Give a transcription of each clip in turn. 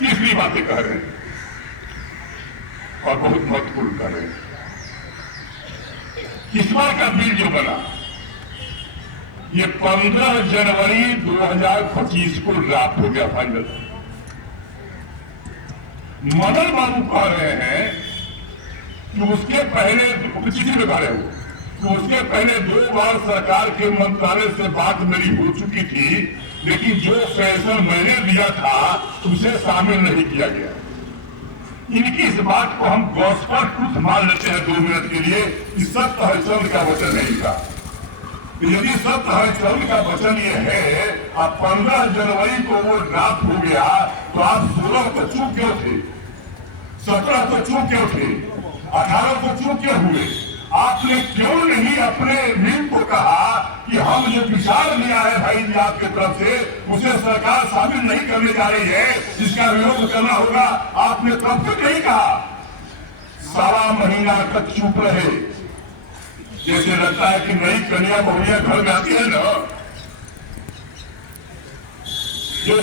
तीसरी बातें कह रहे हैं और बहुत महत्वपूर्ण कर रहे हैं। इस बार का बिल जो बना ये 15 जनवरी 2025 को ड्राफ्ट हो गया फाइनल। मदन बाबू कह रहे हैं कि उसके पहले चिट्ठी में कह रहे हो कि उसके पहले 2 बार सरकार के मंत्रालय से बात मेरी हो चुकी थी, लेकिन जो फैसला मैंने दिया था उसे शामिल नहीं किया गया। इनकी इस बात को हम गॉस्पेल ट्रूथ मान लेते हैं 2 मिनट के लिए कि सत्य हरिश्चंद्र का वचन नहीं था। यदि सत्य हरिश्चंद्र का वचन ये है, अब 15 जनवरी को वो ड्राफ्ट हो गया, तो आप 16 को चूक क्यों थे, 17 को चूक क्यों थे, 18 को चूक क्यों हुए? आपने क्यों नहीं अपने नीम को कहा कि हम जो विचार लिया है भाई जी आपके तरफ से उसे सरकार शामिल नहीं करने जा रही है, जिसका विरोध करना होगा? आपने तब तक नहीं कहा। 1.25 महीना तक चुप रहे। जैसे लगता है कि नई कन्या बहुरिया घर में आती है ना, जो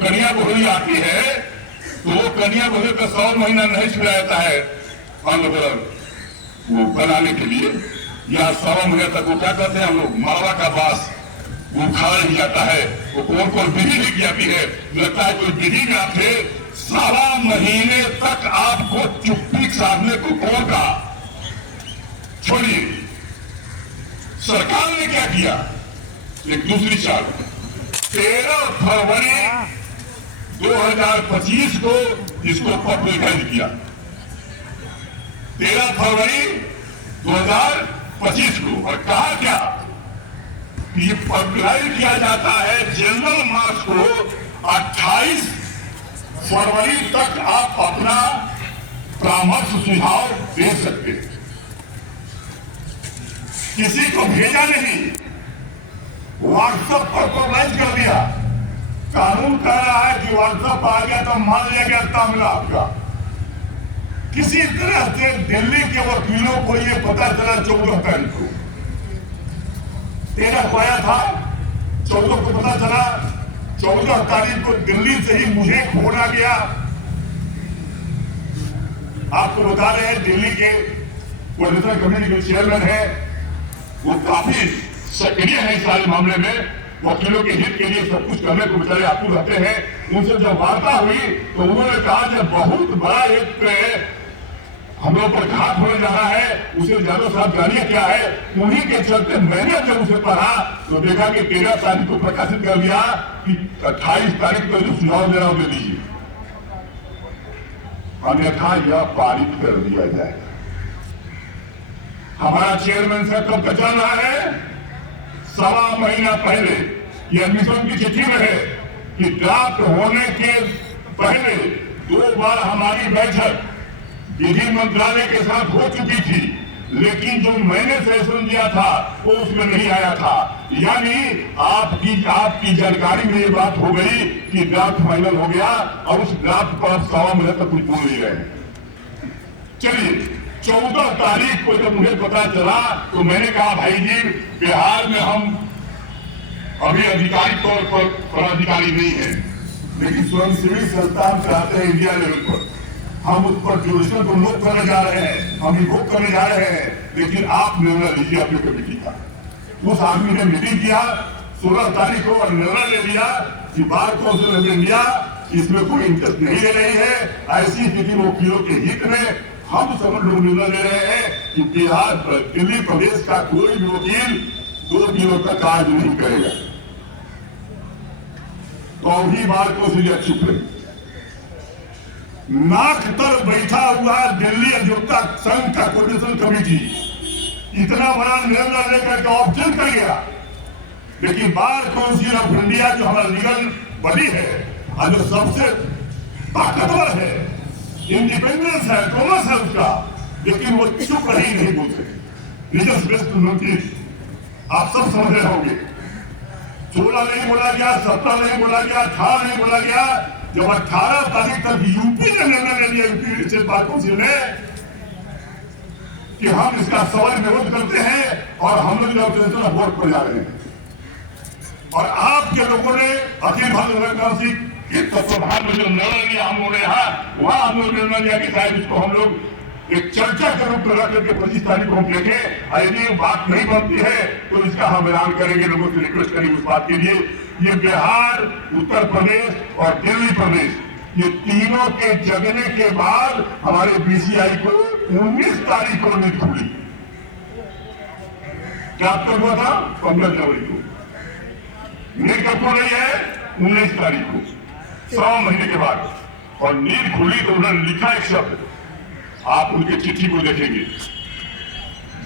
कन्या बहुरी आती है तो वो कन्या बहुरी का 100 महीना नहीं छुड़ाता है वो बनाने के लिए, या 1.25 महीने तक वो क्या करते हैं हम लोग, मावा का बास वो उखाड़ा नहीं जाता है, वो कौन विधि लिखी जाती है, लगता है कोई विधि में आप थे। 1.25 महीने तक आपको चुप्पी साधने को कौन कहा? छोड़िए, सरकार ने क्या किया? एक दूसरी चाल 13 फरवरी 2025 को इसको पब्लिकाइज किया। 13 फरवरी 2025 को, और कहा क्या ये पब्लिकाइज किया जाता है जनरल मार्च को। 28 फरवरी तक आप अपना परामर्श सुझाव दे सकते हैं। किसी को भेजा नहीं, व्हाट्सएप पर पब्लिश कर दिया। कानून कह रहा है कि व्हाट्सएप आ गया तो मान लिया गया मामला आपका। किसी तरह से दिल्ली के वकीलों को ये पता चला 14 तारीख को, 13 को आया था, 14 को पता चला। 14 तारीख को दिल्ली से ही मुझे फोन आ गया। आपको बता रहे हैं दिल्ली के कोऑर्डिनेशन कमेटी के चेयरमैन है, वो काफी सक्रिय है इस सारे मामले में, वकीलों के हित के लिए सब कुछ करने को बेचारे आतुर रहते हैं। उनसे जब वार्ता हुई तो उन्होंने कहा कि बहुत बड़ा एक हम लोग पर घात होने जा रहा है, उसे यादव साहब जानिए क्या है। उन्हीं के चलते मैंने जब उसे पढ़ा तो देखा कि 13 तारीख को प्रकाशित कर दिया कि 28 तारीख को जो सुझाव दे रहा हूं दे दीजिए, अन्यथा यह पारित कर दिया जाएगा। हमारा चेयरमैन साहब कब का चल रहा है? 1.25 महीना पहले ये एडमिशन की चिट्ठी में है कि ड्राफ्ट होने के पहले 2 बार हमारी बैठक विधि मंत्रालय के साथ हो चुकी थी, लेकिन जो मैंने सजेशन दिया था वो उसमें नहीं आया था। यानी आपकी जानकारी में ये बात हो गई कि ड्राफ्ट फाइनल हो गया और उस ड्राफ्ट पर 1.25 महीने तक कुछ बोल नहीं रहे। चलिए 14 तारीख को जब मुझे पता चला तो मैंने कहा भाई जी बिहार में हम अभी आधिकारिक तौर पर पदाधिकारी नहीं है, लेकिन स्वयंसेवी संस्था हम चाहते हैं इंडिया लेवल पर, हम उस पर जुडिशल को नोट करने जा रहे हैं, हम रिपोर्ट करने जा रहे हैं, लेकिन आप निर्णय लीजिए अपनी कमेटी का। उस आदमी ने मीटिंग किया 16 तारीख को और निर्णय ले लिया कि बार काउंसिल ऑफ इंडिया इसमें कोई इंटरेस्ट नहीं ले रही है। ऐसी स्थिति में वकीलों के हित में हम सब लोग निर्णय ले रहे हैं कि बिहार दिल्ली प्रदेश का कोई भी वकील 2 दिनों तक कार्य नहीं करेगा। तो अभी बार काउंसिल चुप रही, नाक तर बैठा हुआ दिल्ली अधिवक्ता संघ का कोऑर्डिनेशन कमेटी इतना बड़ा निर्णय लेकर के ऑब्जेक्ट कर गया, लेकिन बार काउंसिल ऑफ इंडिया जो हमारा लीगल बॉडी है और जो सबसे ताकतवर है, इंडिपेंडेंस है, कॉमर्स है उसका, लेकिन वो चुप रही नहीं बोल सके। लीगल बेस्ड नोटिस आप सब समझ रहे होंगे, 16 नहीं बोला गया, 17 नहीं बोला गया, 18 नहीं बोला गया। जब 18 तारीख तक यूपी ने निर्णय ले लिया, यूपी स्टेट बार काउंसिल ने, कि हम इसका सवाल विरोध करते हैं और हम लोग ऑब्जर्वेशन वोट पर जा रहे हैं, और आप पंजाब के लोगों ने अखिल भारतीय कांग्रेस एक प्रभाव में जो निर्णय लिया हम लोगों ने यहाँ वहां हम लोग निर्णय लिया कि शायद इसको हम लोग एक चर्चा के रूप में रख करके 25 तारीख को हम देखें। यदि बात नहीं बनती है तो इसका हम ऐलान करेंगे, लोगों से रिक्वेस्ट करेंगे उस बात के लिए। ये बिहार, उत्तर प्रदेश और दिल्ली प्रदेश, ये तीनों के जगने के बाद हमारे बीसीआई को 19 तारीख को नींद खुली। क्या कब हुआ था? 15 जनवरी को। नींद कब खुल रही है? 19 तारीख को, 100 महीने के बाद। और नींद खुली तो उन्होंने लिखा एक शब्द, आप उनके चिट्ठी को देखेंगे,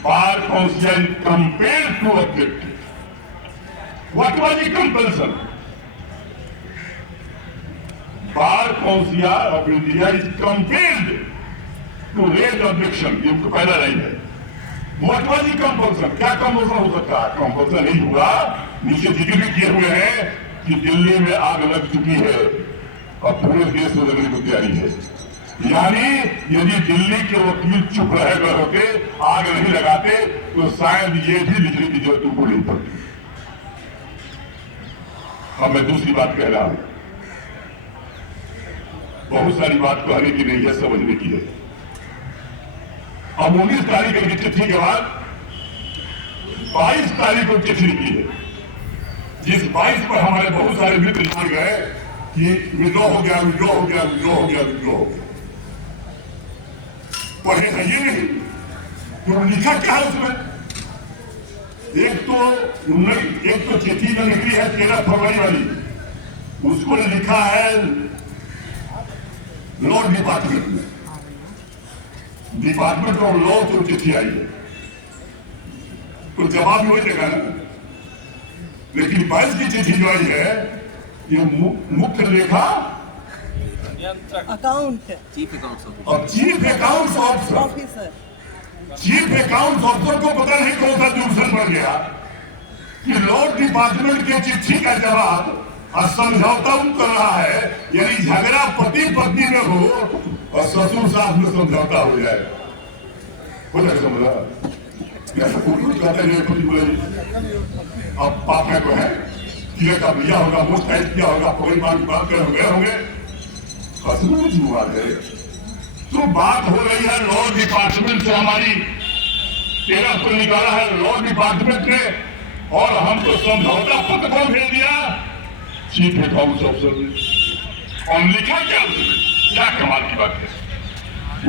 bar council compelled to object. What was the compulsion? Bar council of India is compelled to raise objection. ये उनको पहला नहीं है। What was the compulsion? क्या कंपल्सन हो सकता है? कंपल्सन नहीं हुआ, नीचे जिक्र भी किए हुए हैं कि दिल्ली में आग लग चुकी है और पूरे देश में लगने को तैयारी है। यानी यदि दिल्ली के वकील चुप रह गए होते, आग नहीं लगाते, तो शायद ये भी लिखने की जरूरत उनको नहीं पड़ती। अब मैं दूसरी बात कह रहा हूं, बहुत सारी बात कहने की नहीं है, समझने की है। अब 19 तारीख की चिट्ठी के बाद 22 तारीख को चिट्ठी लिखी है, जिस 22 पर हमारे बहुत सारे मित्र जान गए कि विड्रॉ हो गया, विड्रॉ हो गया, विड्रॉ हो गया, विड्रॉ हो गया। पढ़े है ये नहीं तो लिखा क्या है उसमें? एक तो चिट्ठी में निकली है 13 फरवरी वाली, उसको लिखा है लॉ डिपार्टमेंट में, डिपार्टमेंट ऑफ लॉ से चिट्ठी आई है, तो जवाब वही देगा ना। लेकिन 22 की चिट्ठी जो आई है, ये मुख्य लेखा account chief accounts officer, chief accounts officer को पता नहीं कौन सा जुर्म पड़ गया कि लॉ डिपार्टमेंट के चिट्ठी का जवाब और समझौता कर रहा है। यानी झगड़ा पति पत्नी में हो और ससुर सास में समझौता हो जाए। हो जाए समझा? अब पाप है को है किले का भैया होगा, मुझ टाइप किया होगा, कोई बात कर गए होंगे, बात है। तो बात हो रही है लॉ डिपार्टमेंट से, हमारी 13 को निकाला है लॉ डिपार्टमेंट ने, और हमको समझौता पत्र कौन भेज दिया? चीफ अकाउंट्स ऑफिसर ने। और लिखा क्या उसने? क्या कमाल की बात है,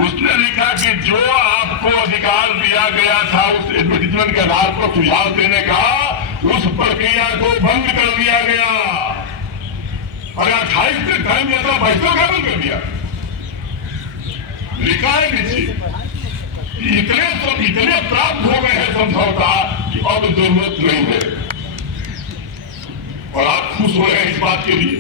उसने लिखा कि जो आपको अधिकार दिया गया था उस एडवर्टीजमेंट के आधार पर सुझाव देने का, उस प्रक्रिया को बंद कर दिया गया। और 28 से टाइम दिया था, पैसों का बंद कर दिया। लिखा है नीचे, इतने प्राप्त हो गए हैं समझौता कि अब जरूरत नहीं है। और आप खुश हो रहे हैं इस बात के लिए।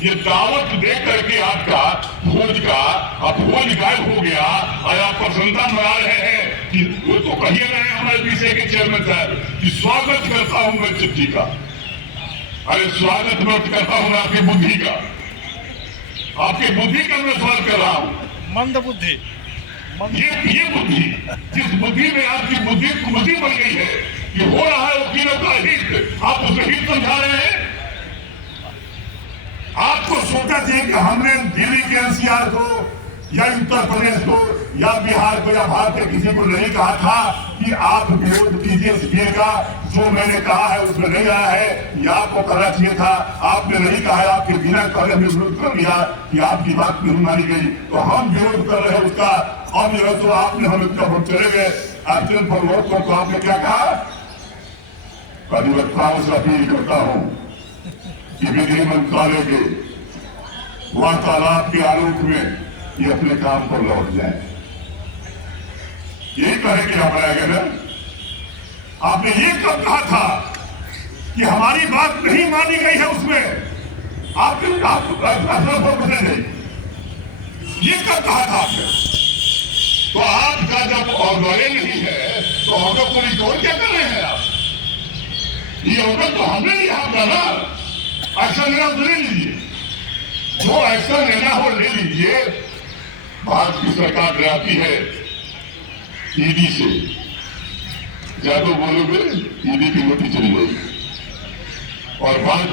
ये दावत दे करके आपका फौज का, अब फौज गायब हो गया और आप प्रसन्नता मना रहे हैं कि वो तो कहिए रहे हैं हमारे पीछे के चेयरमैन साहब कि स्वागत करता हूं मैं चिट्ठी का। अरे स्वागत व्यक्त करता हूं मैं आपकी बुद्धि का, आपकी बुद्धि का मैं स्वागत कर रहा हूं। मंद बुद्धि, ये बुद्धि, जिस बुद्धि में आपकी बुद्धि बन गई है कि हो रहा है वकीलों का हित, आप उसे हित समझा रहे हैं। आपको सोचा चाहिए कि हमने दिल्ली के एनसीआर को या उत्तर प्रदेश को या बिहार को या भारत के किसी को नहीं कहा था कि आप विरोध कीजिए इस बिल का, जो मैंने कहा है उसमें नहीं आया है, यह आपको करना चाहिए था। आपने नहीं कहा है, आपके बिना कहने में विरोध कर दिया कि आपकी बात नहीं मानी गई, तो हम विरोध कर रहे हैं उसका। अब जो है तो आपने हम हम चले गए एब्सेंट फॉर वोट को, तो आपने क्या कहा? अधिवक्ताओं से अपील करता हूं कि विधि मंत्रालय के वार्तालाप के आलोक में ये अपने काम पर लौट जाए। यही कहे कि हमारा गया, आपने ये कब कहा था कि हमारी बात नहीं मानी गई है उसमें आपके नहीं, ये कब कहा था आपने? तो आपका जब ऑर्डर नहीं है तो ऑर्डर को रिकॉर्ड क्या कर रहे हैं आप? ये ऑर्डर तो हमने लिया आपका ना, एक्शन लेना तो ले लीजिए, जो एक्शन लेना हो ले लीजिए। भारत की सरकार डराती है ईडी से, ज्यादा बोलोगे ईडी की नोटिस चली जाएगी। और भारत